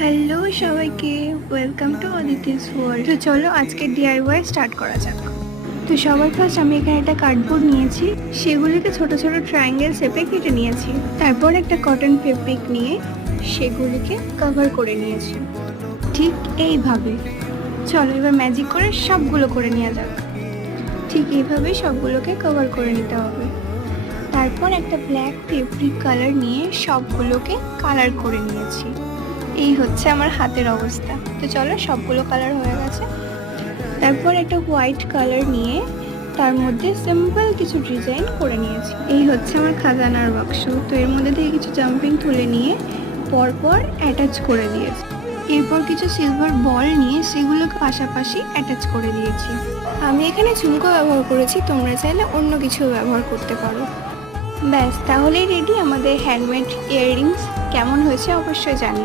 Hello সবাইকে, welcome to Aditi's world. তো চলো আজকে ডিআইওয়াই স্টার্ট করা যাক। তো সবার ফার্স্ট আমি এখানে একটা কার্ডবোর্ড নিয়েছি, সেগুলিকে ছোট ছোট ট্রায়াঙ্গেল শেপে কেটে নিয়েছি। তারপর একটা কটন ফেব্রিক নিয়ে সেগুলিকে কভার করে নিয়েছি ঠিক এইভাবে। চলো এবার ম্যাজিক করে সবগুলো করে নেওয়া যাক। ঠিক এইভাবে সবগুলোকে কভার করে নিতে হবে। তারপর একটা ব্ল্যাক ফেব্রিক কালার নিয়ে সবগুলোকে কালার করে নিয়েছি। এই হচ্ছে আমার হাতের অবস্থা। তো চলো সবগুলো কালার হয়ে গেছে। তারপর একটা হোয়াইট কালার নিয়ে তার মধ্যে সিম্পল কিছু ডিজাইন করে নিয়েছি। এই হচ্ছে আমার খাজানার বাক্স। তো এর মধ্যে থেকে কিছু জাম্পিং তুলে নিয়ে পরপর অ্যাটাচ করে দিয়েছি। এরপর কিছু সিলভার বল নিয়ে সেগুলোকে পাশাপাশি অ্যাটাচ করে দিয়েছি। আমি এখানে ঝুমকো ব্যবহার করেছি, তোমরা চাইলে অন্য কিছু ব্যবহার করতে পারো। ব্যাস, তাহলেই রেডি আমাদের হ্যান্ডমেড ইয়াররিংস। কেমন হয়েছে অবশ্যই জানিও।